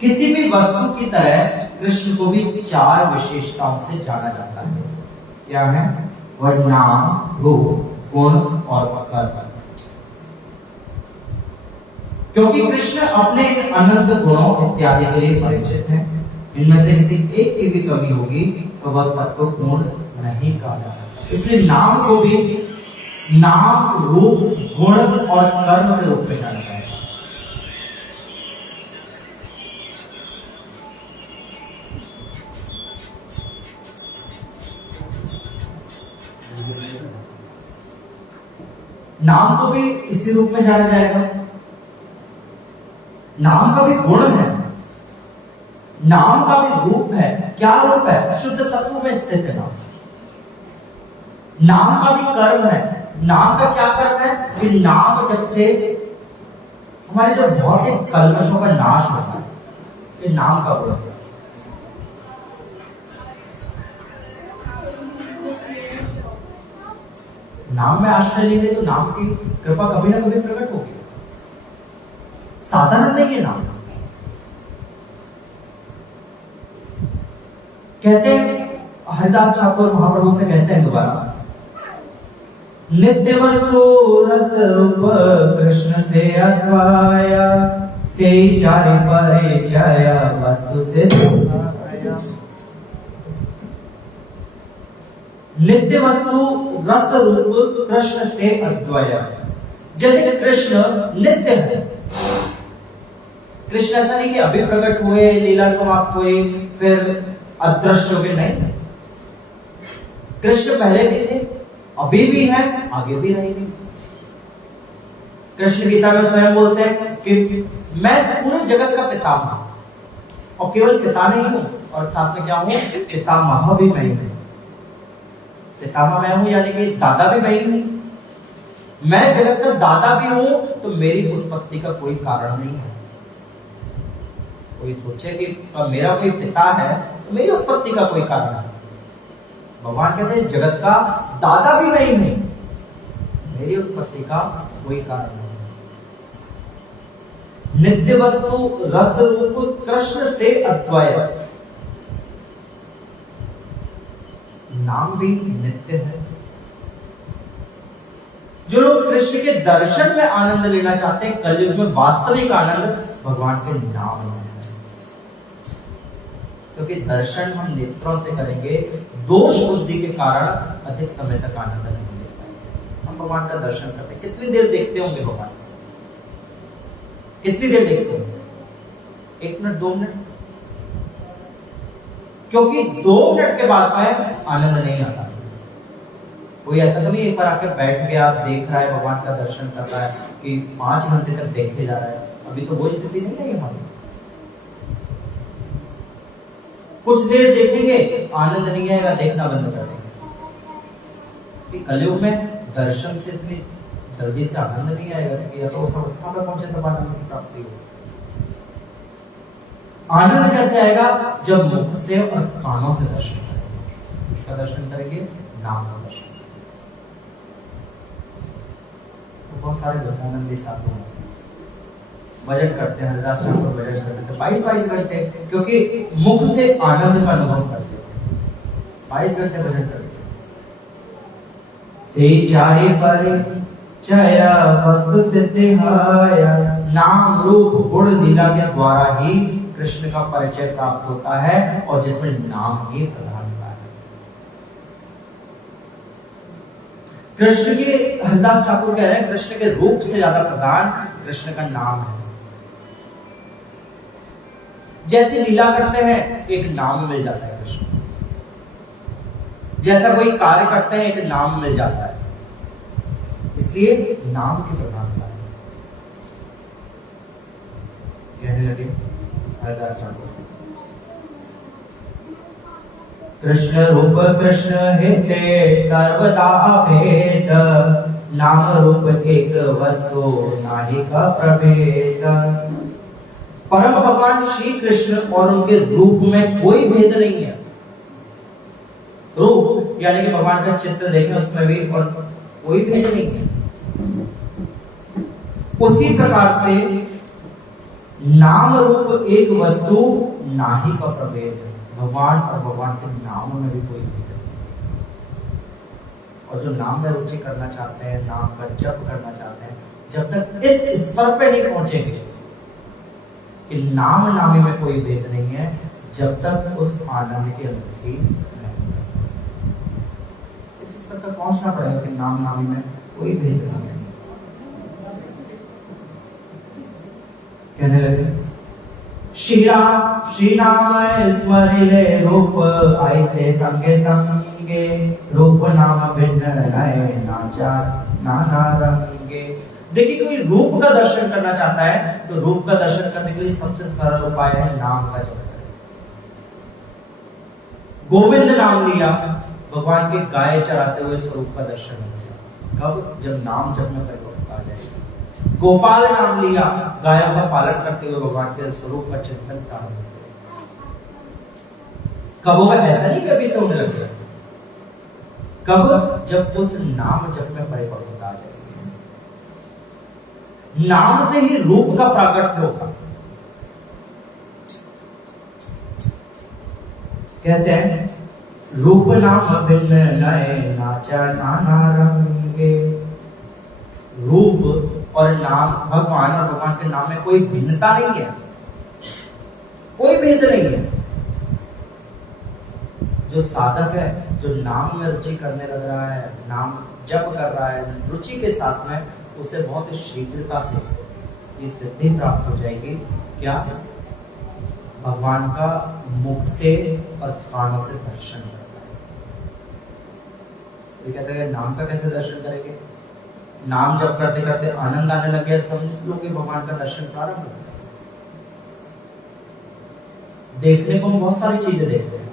किसी भी वस्तु की तरह कृष्ण को भी चार विशेषताओं से जाना जाता है। क्या है? वह नाम, रूप, गुण और कर्म। क्योंकि कृष्ण अपने अनंत गुणों इत्यादि के लिए परिचित है, इनमें से किसी एक की भी कमी होगी तो वह तत्व पूर्ण नहीं कहा जा सकता। इसलिए नाम को भी नाम, रूप, गुण और कर्म के रूप में जाना जाएगा। नाम को भी इसी रूप में जाना जाएगा। नाम का भी गुण है, नाम का भी रूप है। क्या रूप है? शुद्ध सत्व में स्थित है नाम। नाम का भी कर्म है। नाम का क्या कर्म है? कि नाम जब से हमारे जो भौतिक कल्मशों का नाश होता है, ये नाम का गुण है। नाम में आश्रय लेंगे तो नाम की कृपा कभी ना कभी प्रकट होगी। साधारण नहीं है नाम। कहते हैं हरिदास ठाकुर महाप्रभु से कहते हैं दोबारा, नित्य वस्तु रस रूप कृष्ण से अद्वाया, से चारि परिचय वस्तु से नित्य वस्तु रस रूप कृष्ण से अद्वय। जैसे कि कृष्ण नित्य है। कृष्ण ऐसा नहीं कि अभी प्रकट हुए, लीला समाप्त हुई, फिर अदृश्य हो गए, नहीं। कृष्ण पहले भी थे, अभी भी है, आगे भी रहेंगे। कृष्ण गीता में स्वयं बोलते हैं कि मैं पूरे जगत का पिता हूं, और केवल पिता नहीं हूं, और साथ में क्या हूं? पितामह भी मैं ही हूं। पितामह मैं हूं यानी कि दादा भी मैं ही हूं। मैं जगत का दादा भी हूं, तो मेरी उत्पत्ति का कोई कारण नहीं है। कोई सोचे कि मेरा कोई पिता है तो मेरी उत्पत्ति का कोई कारण है। भगवान कहते हैं जगत का दादा भी मैं ही हूं, मेरी उत्पत्ति का कोई कारण नहीं। नित्य वस्तु रस रूप कृष्ण से अद्वय। नाम भी नित्य है। जो लोग कृष्ण के दर्शन में आनंद लेना चाहते हैं, कलयुग में वास्तविक आनंद भगवान के नाम में है। क्योंकि दर्शन हम नेत्रों से करेंगे, दोष बुद्धि के कारण अधिक समय तक आनंद नहीं ले पाएंगे। हम भगवान का दर्शन करते, कितनी देर देखते होंगे भगवान? कितनी देर देखते होंगे? 1 मिनट, 2 मिनट? क्योंकि 2 मिनट के बाद में आनंद नहीं आता। कोई ऐसा कभी एक बार आकर बैठ गया, देख रहा है, भगवान का दर्शन कर रहा है कि 5 घंटे तक देखते जा रहा है। अभी तो वो स्थिति नहीं है हमारी। कुछ देर देखेंगे, आनंद नहीं आएगा, देखना बंद कर देंगे। कलयुग में दर्शन से इतनी जल्दी से आनंद नहीं आएगा कि या तो उस अवस्था में पहुंचे तब आनंद की प्राप्ति हो। आनंद कैसे आएगा? जब मुख से और कानों से दर्शन करेंगे। इसका दर्शन करेंगे, नाम का दर्शन। तो बहुत सारे दशानंदी साधु हैं, भजन करते हैं, हरिदास ठाकुर भजन करते हैं 22-22 घंटे, क्योंकि मुख से आनंद का अनुभव करते हैं। 22 घंटे भजन करते हैं। से चारि परिचय वस्तु सिद्धिहाय। नाम रूप गुण लीला के द्वारा ही कृष्ण का परिचय प्राप्त होता है, और जिसमें नाम ही प्रधान होता है। कृष्ण के, हरिदास ठाकुर कह रहे हैं, कृष्ण के रूप से ज्यादा प्रधान कृष्ण का नाम है। जैसे लीला करते हैं, एक नाम मिल जाता है कृष्ण। जैसा कोई कार्य करते हैं एक नाम मिल जाता है, इसलिए नाम की प्रधानता है। कहने लगे अरदास ठाकुर, कृष्ण रूप कृष्ण हेते सर्वदा भेद, नाम रूप एक वस्तु नाहि का प्रभेद। परम भगवान श्री कृष्ण और उनके रूप में कोई भेद नहीं है। रूप यानी कि भगवान का चित्र देखें उसमें भी और कोई भेद नहीं है। उसी प्रकार से नाम रूप एक वस्तु नाहि का प्रभेद, भगवान और भगवान के नामों में भी कोई भेद नहीं। और जो नाम में रुचि करना चाहते हैं, नाम का जप करना चाहते हैं, जब तक इस स्तर पे नहीं पहुंचेंगे कि नाम नामी में कोई भेद नहीं है, जब तक उस आनंद की अनुभूति नहीं। इस स्तर तक पहुंचना पड़ेगा कि नाम नामी में कोई भेद नहीं है। कहने लगे श्री नाम स्मरिले रूप ऐसे संगे संगे, रूप नाम भिन्न नए नाचा नाना रंगे। देखिए कोई रूप का दर्शन करना चाहता है तो रूप का दर्शन करने के लिए सबसे सरल उपाय है नाम का जप करें। गोविंद नाम लिया, भगवान के गाय चराते हुए स्वरूप का दर्शन होगा। कब? जब नाम जप में परिवर्तन आ जाएगा। गोपाल नाम लिया, गायों का पालन करते हुए भगवान के स्वरूप का चिंतन प्रारंभ होगा। कब होगा? ऐसा नहीं कभी से होने लग गया। कब? जब उस नाम जप में परिवर्तन आ जाएगी। नाम से ही रूप का प्राकट्य होगा। कहते हैं रूप नाम भिन्न नए नाचा नाना रंगे। रूप और नाम, भगवान और भगवान के नाम में कोई भिन्नता नहीं है, कोई भेद नहीं है। जो साधक है, जो नाम में रुचि करने लग रहा है, नाम जप कर रहा है रुचि के साथ में, उसे बहुत ही शीघ्रता से ये सिद्धि प्राप्त हो जाएगी। क्या? भगवान का मुख से और कानों से दर्शन करता है। तो कहते हैं नाम का कैसे दर्शन करेंगे? नाम जप करते करते आनंद आने लग गया, समझ लो कि भगवान का दर्शन प्रारंभ हो गया। देखने को हम बहुत सारी चीजें देखते हैं,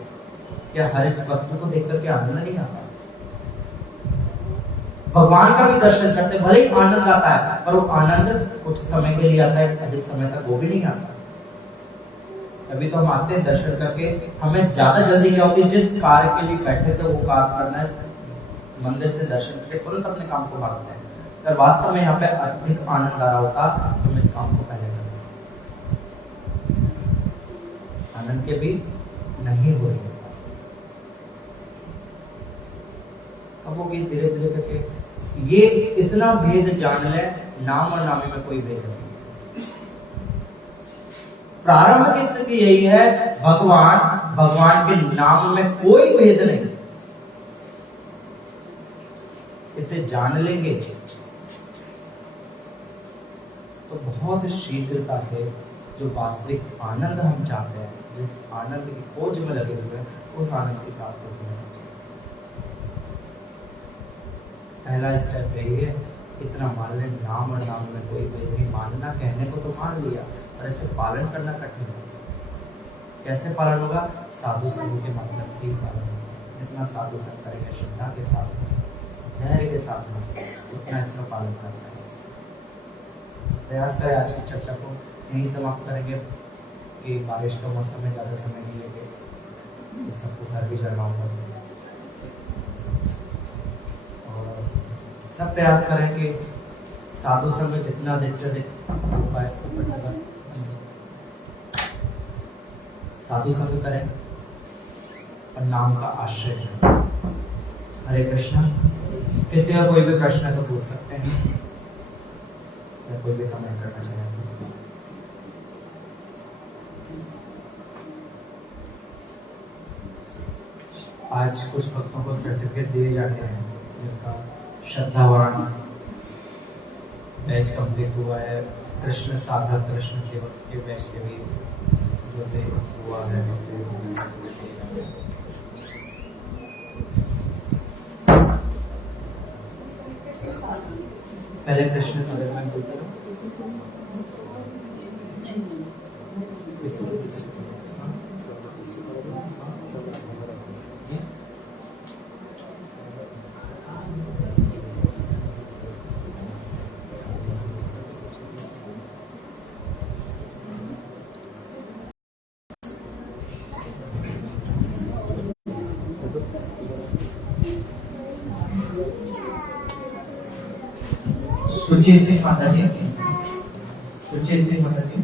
क्या हर एक वस्तु को देख करके आनंद नहीं आता? भगवान का भी दर्शन करते भले ही आनंद आता है, पर वो आनंद कुछ समय के लिए आता है, अधिक समय तक वो भी नहीं आता। अभी तो हम आते हैं दर्शन करके, हमें ज्यादा जल्दी क्या होती है, जिस कार्य के लिए बैठे थे वो कार्य करना है, मंदिर से दर्शन करके तुरंत अपने काम को भागते हैं। अगर वास्तव में यहाँ पे अधिक आनंद आ रहा होता तो हम इस काम को पहले करते। आनंद के भी नहीं हो रही, अब वो धीरे धीरे करके ये इतना भेद जान ले, नाम और नामे में कोई भेद नहीं। प्रारंभ की स्थिति यही है, भगवान के नाम में कोई भेद नहीं। इसे जान लेंगे तो बहुत शीघ्रता से जो वास्तविक आनंद हम चाहते हैं, जिस आनंद की खोज में लगे हुए हैं, उस आनंद की प्राप्ति होगी। पहला स्टेप यही है, इतना मान लें नाम और नाम में कोई भेद नहीं। मानना, कहने को तो मान लिया, पर इसे पालन करना कठिन है। कैसे पालन होगा? साधु संग के माध्यम से ही पालन होगा। जितना साधु संग करेंगे श्रद्धा के साथ, धैर्य के साथ में, उतना इसका पालन करना है। प्रयास करें आज की चर्चा को यहीं समाप्त करेंगे कि बारिश का मौसम में ज़्यादा समय नहीं लेंगे, सबको घर भी जाना होगा। और सब प्रयास करें कि साधु संग में जितना अधिक से अधिक साधु संग करें और नाम का आश्रय करें। हरे कृष्णा। किसी का कोई भी प्रश्न है तो पूछ सकते हैं या कोई भी कमेंट करना चाहें। आज कुछ भक्तों को सर्टिफिकेट दिए जाते हैं जिनका श्रद्धावान बैच कंप्लीट हुआ है। कृष्ण साधक, कृष्ण सेवक के बैच के भी जो थे हुआ है। पहले कृष्ण सागर में बोलते हैं। जी? सुचि सिंह माता जी, सुचि सिंह माता जी,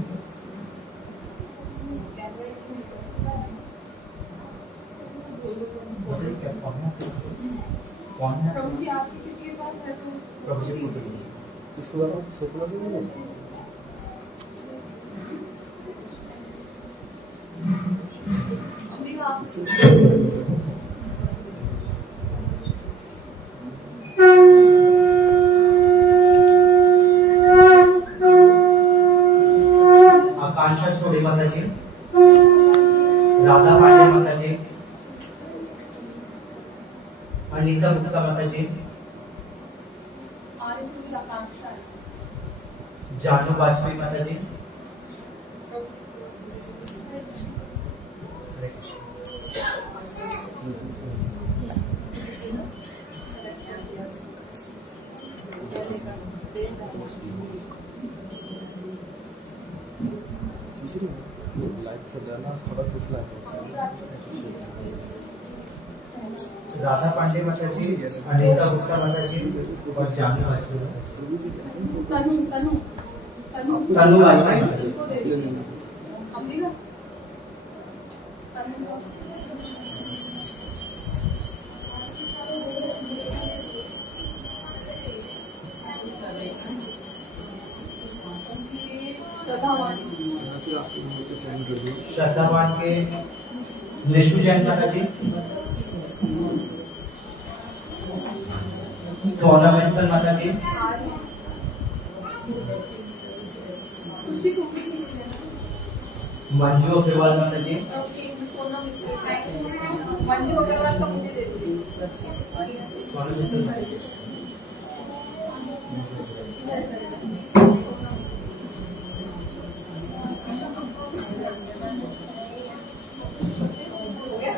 कौन है? प्रभु जी आपके किसके पास है तो प्रभु जी इसके बारे में सोचना भी नहीं है। अम्बिका आप आकांक्षा छोड़ी माता जी, राधा पांडे माता जी, अनीता गुप्ता माता जी, आर्य से भी आकांक्षा है जानू वाजपेयी माता जी, लाइट से लेना थोड़ा कुछ लाइट राधा पांडे माता जी, अनीता गुप्ता माता जी और जानू वाजपेयी। तनु तनु तनु तनु वाजपेयी माता जी। तुमको दे दीजिए अम्बिका तनु को श्रद्धावान श्रद्धावान के निशु जैन माता जी, सोना मित्तल माता जी, आर्य सुशी को भी दीजिए मंजू अग्रवाल माता जी, सोना मित्र मंजू अग्रवाल का मुझे दे दीजिए सोना मित्तल माता जी, हो गया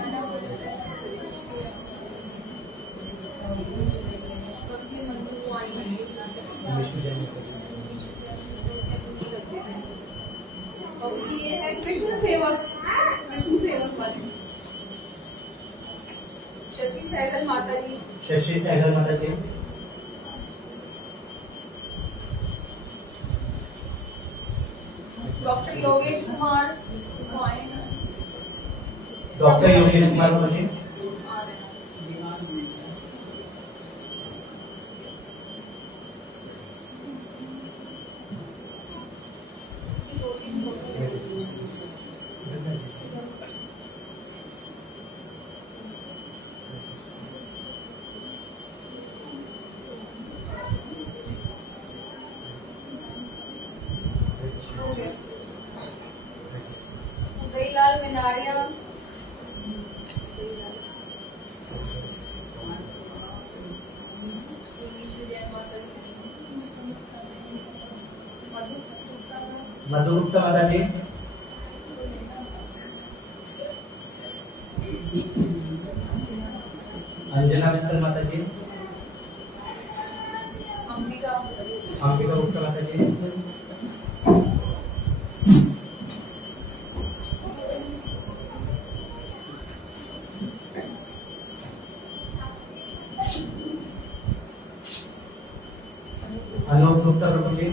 सबकी मंजू को आई है निशु जैन माता जी, और ये है कृष्ण सेवक वाले शशि सहगल माता जी शशि सहगल माता जी, डॉक्टर योगेश कुमार डॉक्टर योगेश कुमार माता जी, उदयलाल मिनारिया मधु गुप्ता माता जी, अंजना मित्तल माता जी, अंबिका अंबिका गुप्ता माता जी, अनूप गुप्ता प्रभु जी,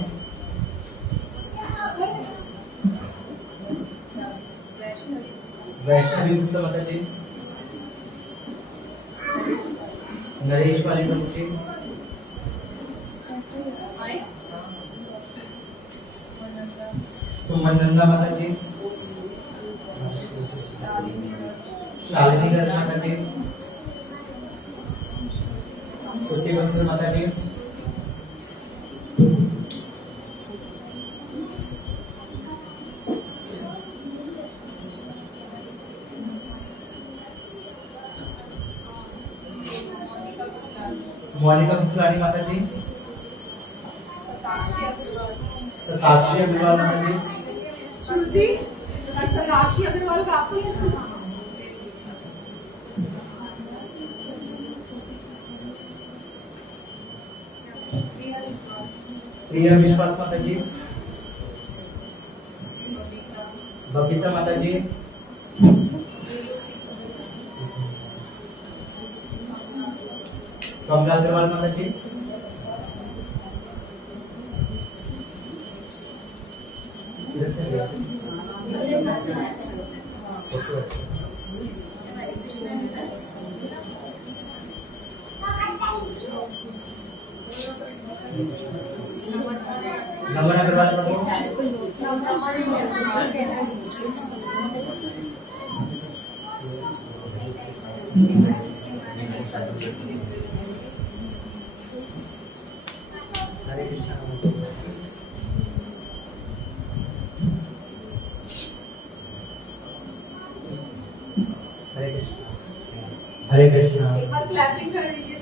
वैष्णवी गुप्ता माता जी, नरेश वाली प्रभु जी, सुमनंदा माता जी, शालिनी गर्ग माता जी, श्रुति बंसल माता जी, मोनिका कुशलानी माता जी, साक्षी अग्रवाल माता जी, श्रुति साक्षी अग्रवाल का आपको ही है? प्रिया विश्वास माता जी, बबीता माता जी, कमला अग्रवाल माता जी, इधर से नमन अग्रवाल प्रभु, हरे कृष्णा, हरे कृष्णा, हरे कृष्णा। एक बार क्लैपिंग कर दीजिए।